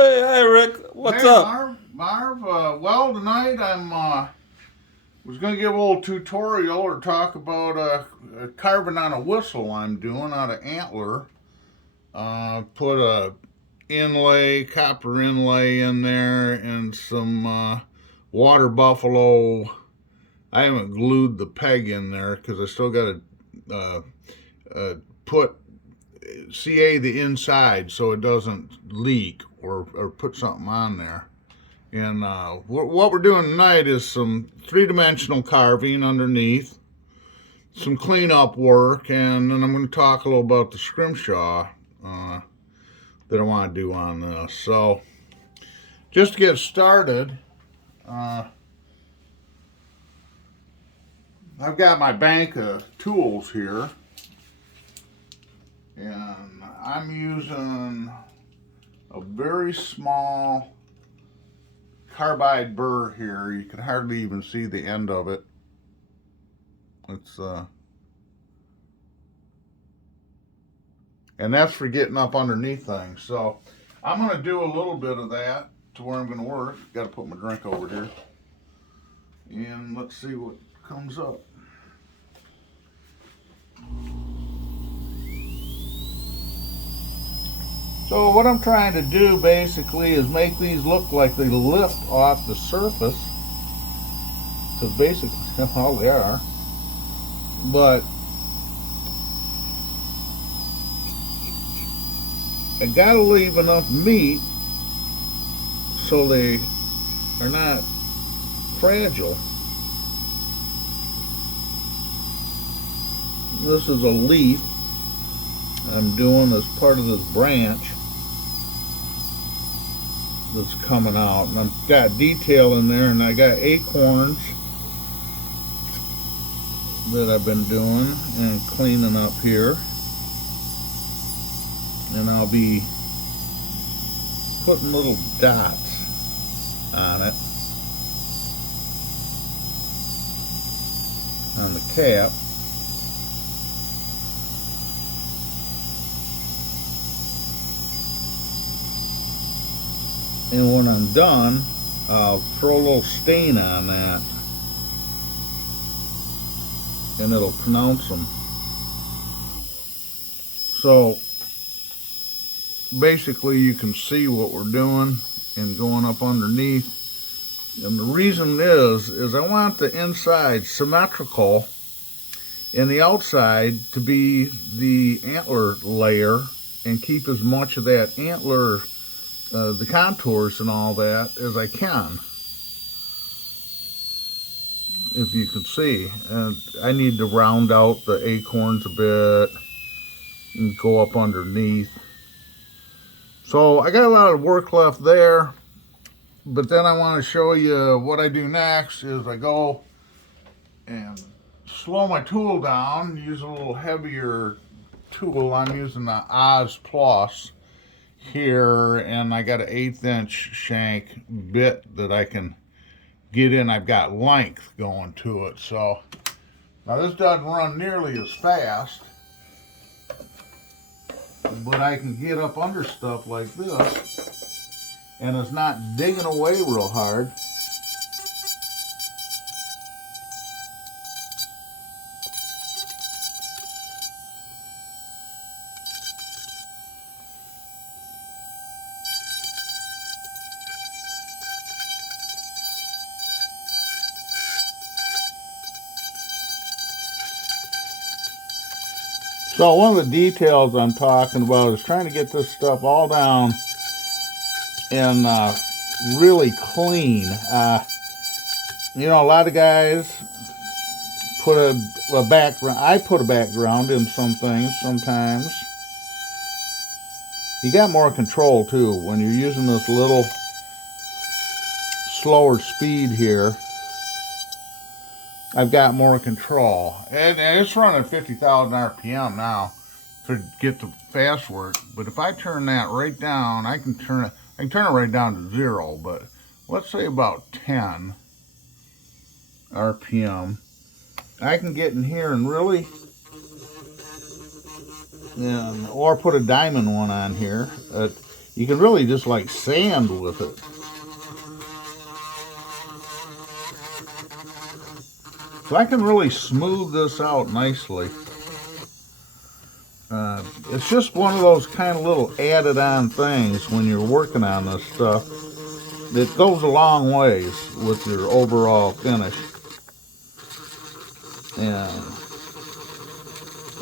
Hey, hi, Rick. What's Hey, up? Marv. Well, tonight I'm was going to give a little tutorial or talk about carving on a whistle I'm doing out of antler. Put a copper inlay in there, and some water buffalo. I haven't glued the peg in there because I still got to put CA the inside so it doesn't leak or put something on there. And what we're doing tonight is some three-dimensional carving underneath, some cleanup work, and then I'm going to talk a little about the scrimshaw that I want to do on this. So just to get started, I've got my bank of tools here, and I'm using a very small carbide burr here. You can hardly even see the end of it. It's and that's for getting up underneath things. So I'm going to do a little bit of that to where I'm going to work. Got to put my drink over here, and let's see what comes up. So what I'm trying to do basically is make these look like they lift off the surface, because basically all they are. But I gotta leave enough meat so they are not fragile. This is a leaf I'm doing as part of this branch that's coming out, and I've got detail in there, and I got acorns that I've been doing and cleaning up here, and I'll be putting little dots on it on the cap. And when I'm done, I'll throw a little stain on that, and it'll pronounce them. So basically you can see what we're doing and going up underneath. And the reason is I want the inside symmetrical and the outside to be the antler layer, and keep as much of that antler, the contours and all that, as I can. If you can see, and I need to round out the acorns a bit and go up underneath. So I got a lot of work left there, but then I want to show you what I do next is I go and slow my tool down, use a little heavier tool. I'm using the Oz Plus here, and I got an 1/8 inch shank bit that I can get in. I've got length going to it. So now this doesn't run nearly as fast, but I can get up under stuff like this, and it's not digging away real hard. So one of the details I'm talking about is trying to get this stuff all down and really clean. You know, a lot of guys put a background. I put a background in some things sometimes. You got more control too when you're using this little slower speed here. I've got more control, and it's running 50,000 RPM now to get the fast work. But if I turn that right down, I can turn it right down to 0. But let's say about 10 RPM. I can get in here and really or put a diamond one on here. You can really just like sand with it. So I can really smooth this out nicely. It's just one of those kind of little added on things when you're working on this stuff. It goes a long ways with your overall finish. And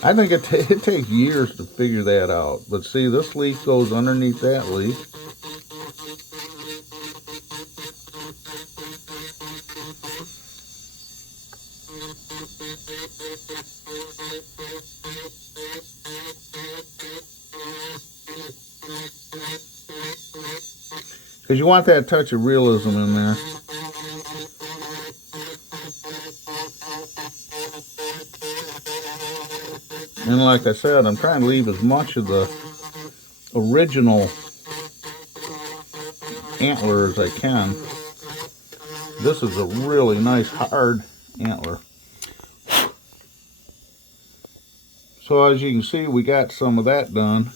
I think it takes years to figure that out. But see, this leaf goes underneath that leaf. Because you want that touch of realism in there. And like I said, I'm trying to leave as much of the original antler as I can. This is a really nice hard antler. So as you can see, we got some of that done.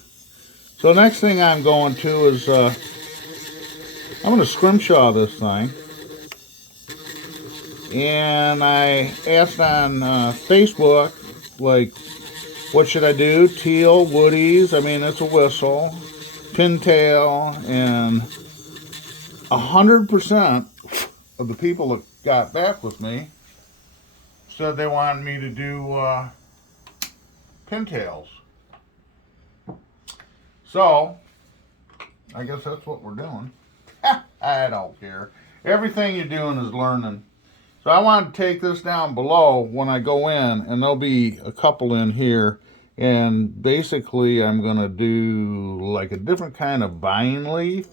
So next thing I'm going to is I'm going to scrimshaw this thing. And I asked on Facebook, like, what should I do? Teal, woodies, I mean, it's a whistle, pintail, and 100% of the people that got back with me said they wanted me to do pintails. So, I guess that's what we're doing. I don't care. Everything you're doing is learning. So I want to take this down below when I go in, and there'll be a couple in here. And basically, I'm going to do like a different kind of vine leaf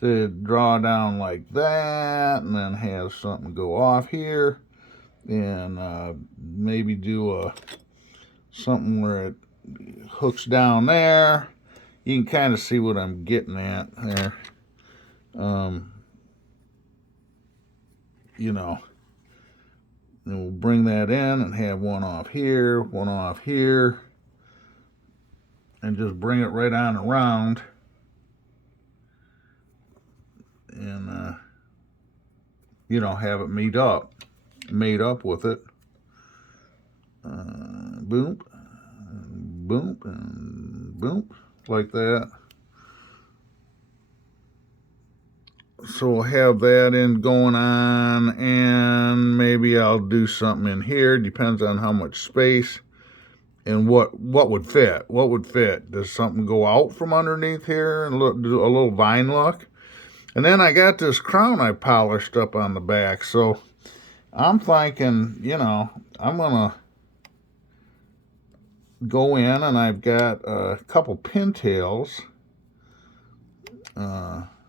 to draw down like that, and then have something go off here, and maybe do something where it hooks down there. You can kind of see what I'm getting at there. You know, and we'll bring that in and have one off here, and just bring it right on around, and you know, have it made up with it. Boom, boom, and boom, like that. So we'll have that in going on, and maybe I'll do something in here. Depends on how much space and what would fit. What would fit? Does something go out from underneath here and do a little vine look? And then I got this crown I polished up on the back. So I'm thinking, you know, I'm gonna go in, and I've got a couple pintails.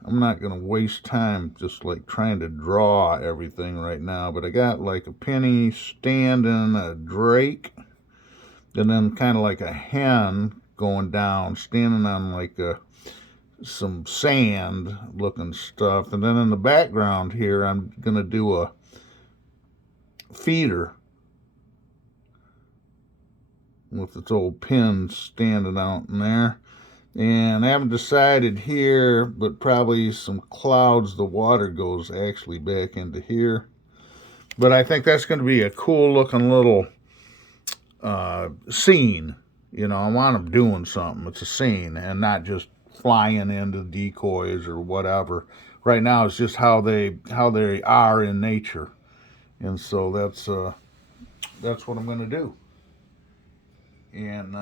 I'm not going to waste time just like trying to draw everything right now, but I got like a penny standing, a drake, and then kind of like a hen going down, standing on like some sand looking stuff. And then in the background here, I'm going to do a feeder with its old pin standing out in there. And I haven't decided here, but probably some clouds, the water goes actually back into here. But I think that's going to be a cool looking little scene. You know, I want them doing something. It's a scene and not just flying into decoys or whatever. Right now it's just how they are in nature. And so that's what I'm going to do. And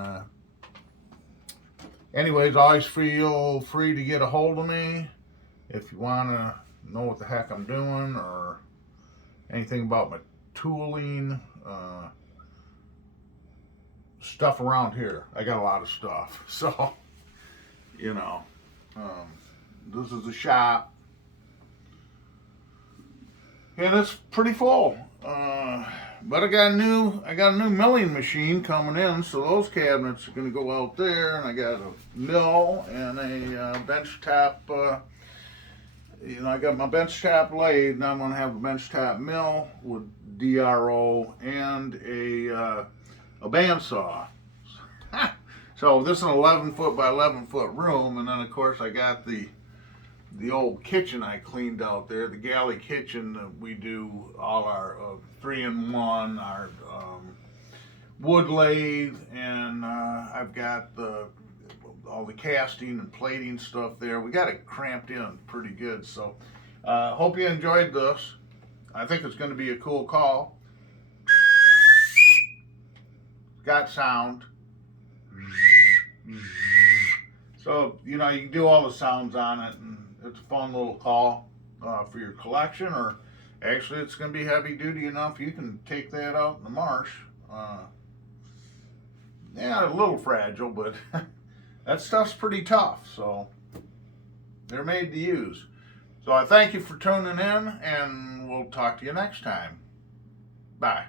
anyways, always feel free to get a hold of me if you want to know what the heck I'm doing or anything about my tooling, stuff around here. I got a lot of stuff. So, you know, this is the shop. And it's pretty full. But I got a new milling machine coming in, so those cabinets are going to go out there, and I got a mill and a bench top. You know, I got my bench top lathe, and I'm going to have a bench top mill with DRO and a bandsaw. So this is an 11 foot by 11 foot room, and then of course I got the old kitchen I cleaned out there, the galley kitchen. We do all our 3-in-1, our wood lathe, and I've got all the casting and plating stuff there. We got it cramped in pretty good. So hope you enjoyed this. I think it's going to be a cool call. Got sound. So, you know, you can do all the sounds on it, and it's a fun little call for your collection, or actually it's going to be heavy duty enough you can take that out in the marsh. Yeah, a little fragile, but that stuff's pretty tough, so they're made to use. So I thank you for tuning in, and we'll talk to you next time. Bye.